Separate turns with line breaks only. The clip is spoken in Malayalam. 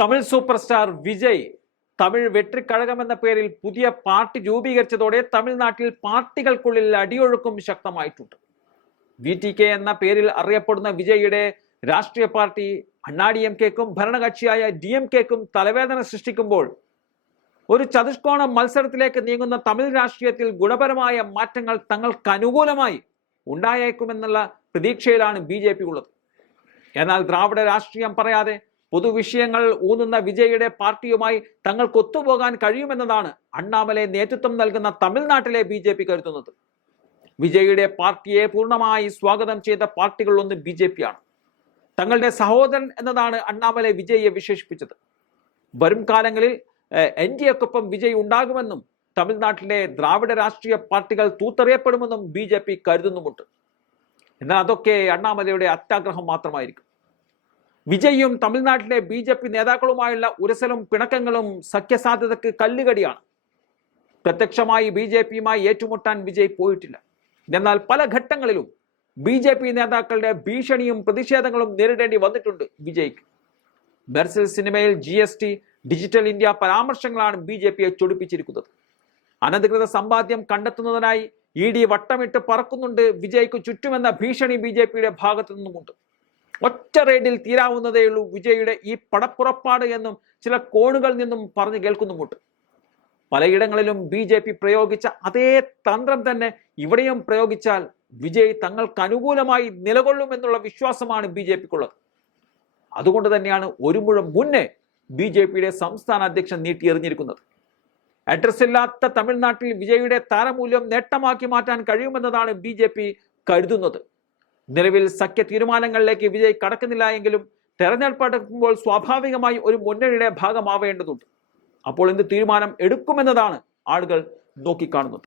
തമിഴ് സൂപ്പർ സ്റ്റാർ വിജയ് തമിഴ് വെട്രിക്കഴകം എന്ന പേരിൽ പുതിയ പാർട്ടി രൂപീകരിച്ചതോടെ തമിഴ്നാട്ടിൽ പാർട്ടികൾക്കുള്ളിൽ അടിയൊഴുക്കും ശക്തമായിട്ടുണ്ട്. വി ടി കെ എന്ന പേരിൽ അറിയപ്പെടുന്ന വിജയുടെ രാഷ്ട്രീയ പാർട്ടി അണ്ണാ ഡി എം കെക്കും ഭരണകക്ഷിയായ ഡി എം കെക്കും തലവേദന സൃഷ്ടിക്കുമ്പോൾ ഒരു ചതുഷ്കോണ മത്സരത്തിലേക്ക് നീങ്ങുന്ന തമിഴ് രാഷ്ട്രീയത്തിൽ ഗുണപരമായ മാറ്റങ്ങൾ തങ്ങൾക്ക് അനുകൂലമായി ഉണ്ടായേക്കുമെന്നുള്ള പ്രതീക്ഷയിലാണ് ബി ജെ പി ഉള്ളത്. എന്നാൽ ദ്രാവിഡ രാഷ്ട്രീയം പറയാതെ പൊതുവിഷയങ്ങൾ ഊന്നുന്ന വിജയുടെ പാർട്ടിയുമായി തങ്ങൾക്ക് ഒത്തുപോകാൻ കഴിയുമെന്നതാണ് അണ്ണാമലെ നേതൃത്വം നൽകുന്ന തമിഴ്നാട്ടിലെ ബി ജെ പി കരുതുന്നത്. വിജയുടെ പാർട്ടിയെ പൂർണമായി സ്വാഗതം ചെയ്ത പാർട്ടികളിലൊന്ന് ബി ജെ പി ആണ്. തങ്ങളുടെ സഹോദരൻ എന്നതാണ് അണ്ണാമലെ വിജയെ വിശേഷിപ്പിച്ചത്. വരും കാലങ്ങളിൽ എൻ ഡി എക്കൊപ്പം വിജയ് ഉണ്ടാകുമെന്നും തമിഴ്നാട്ടിലെ ദ്രാവിഡ രാഷ്ട്രീയ പാർട്ടികൾ തൂത്തെറിയപ്പെടുമെന്നും ബി കരുതുന്നുമുണ്ട്. എന്നാൽ അതൊക്കെ അണ്ണാമലയുടെ അത്യാഗ്രഹം മാത്രമായിരിക്കും. വിജയും തമിഴ്നാട്ടിലെ ബി ജെ പി നേതാക്കളുമായുള്ള ഉരസലും പിണക്കങ്ങളും സഖ്യസാധ്യതയ്ക്ക് കല്ലുകടിയാണ്. പ്രത്യക്ഷമായി ബി ജെ പിയുമായി ഏറ്റുമുട്ടാൻ വിജയ് പോയിട്ടില്ല. എന്നാൽ പല ഘട്ടങ്ങളിലും ബി ജെ പി നേതാക്കളുടെ ഭീഷണിയും പ്രതിഷേധങ്ങളും നേരിടേണ്ടി വന്നിട്ടുണ്ട് വിജയ്ക്ക്. മെർസൽ സിനിമയിൽ G S T digital India പരാമർശങ്ങളാണ് B J പിയെ ചൊടിപ്പിച്ചിരിക്കുന്നത്. അനധികൃത സമ്പാദ്യം കണ്ടെത്തുന്നതിനായി ഇ ഡി വട്ടമിട്ട് പറക്കുന്നുണ്ട് വിജയ്ക്ക് ചുറ്റുമെന്ന ഭീഷണി ബി ജെ പിയുടെ ഭാഗത്തു നിന്നുമുണ്ട്. ഒറ്റ റെയ്ഡിൽ തീരാവുന്നതേയുള്ളൂ വിജയുടെ ഈ പടപ്പുറപ്പാട് എന്നും ചില കോണുകളിൽ നിന്നും പറഞ്ഞു കേൾക്കുന്നുമുണ്ട്. പലയിടങ്ങളിലും ബി ജെ പി പ്രയോഗിച്ച അതേ തന്ത്രം തന്നെ ഇവിടെയും പ്രയോഗിച്ചാൽ വിജയ് തങ്ങൾക്ക് അനുകൂലമായി നിലകൊള്ളും എന്നുള്ള വിശ്വാസമാണ് ബി ജെ പിക്കുള്ളത്. അതുകൊണ്ട് തന്നെയാണ് ഒരു മുഴം മുന്നേ ബി ജെ പിയുടെ സംസ്ഥാന അധ്യക്ഷൻ നീട്ടിയെറിഞ്ഞിരിക്കുന്നത് അഡ്രസ് ഇല്ലാത്ത തമിഴ്നാട്ടിൽ വിജയുടെ താരമൂല്യം നേട്ടമാക്കി മാറ്റാൻ കഴിയുമെന്നതാണ് ബി കരുതുന്നത്. നിലവിൽ സഖ്യ തീരുമാനങ്ങളിലേക്ക് വിജയ് കടക്കുന്നില്ല എങ്കിലും തെരഞ്ഞെടുപ്പ് അടുക്കുമ്പോൾ സ്വാഭാവികമായി ഒരു മുന്നണിയുടെ ഭാഗമാവേണ്ടതുണ്ട്. അപ്പോൾ എന്ത് തീരുമാനം എടുക്കുമെന്നതാണ് ആളുകൾ നോക്കിക്കാണുന്നത്.